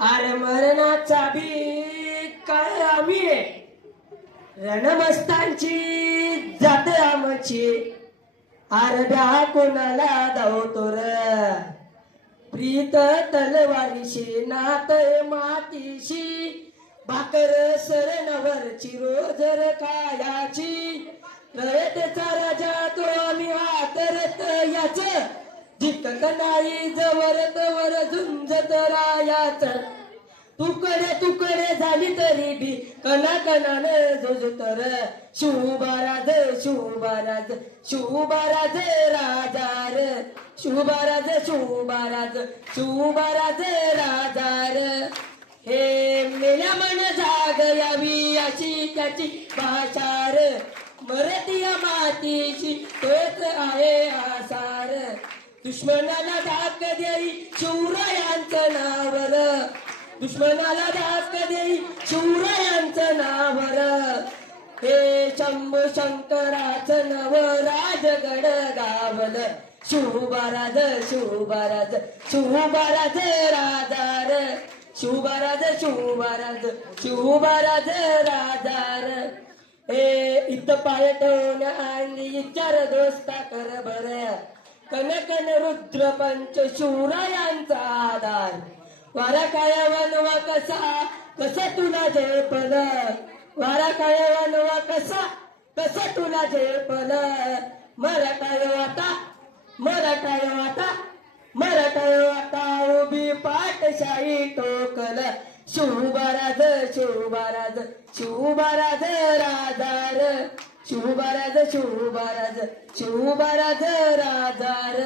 अरे मरणाचा भी काय आम्ही रणमस्तांची जात आमची आरब्या कोणाला धावतो र प्रीत तलवारीशी नात मातीशी भाकर सरणवरची रोजर कायाची रयतेचा राजा तो आम्ही हातरत याच जितक नाही जवर तवर झुंजत रायाच तुकडे तुकडे झाली तरी बी कना कनाने झुजतर शिवबाराज शिवबाराज शिवबाराज राजार शिवबाराज शिवबाराज शिवबाराज राजार हे मेल्या मन जाग यावी अशी त्याची भाषार मरतीय मातीची तोच आहे आसार दुश्मनाला धाक देई शिवरायांचं नावर दुश्मनाला धाक देई शिवरायांचं नावर हे शंभू शंकराचं नव राजगड गावल शिवबाराज शिवबाराज शिवबाराज राजार शिवबाराज शिवबाराज शिवबाराज राजार हे इथं पाय ठेवून आणि विचार दोस्ता कर बर कनकन रुद्र पंच शिवरायांचा आधार वारा काय वनवा कसा तुला झेपल वारा काय वनवा कसा तुला झेपल मराठा वाटा उभी पाठशाही टोकल शिवबाराज शिवबाराज शिवबाराज राजार शिवबाराज शिवबाराज शिवबाराज राजार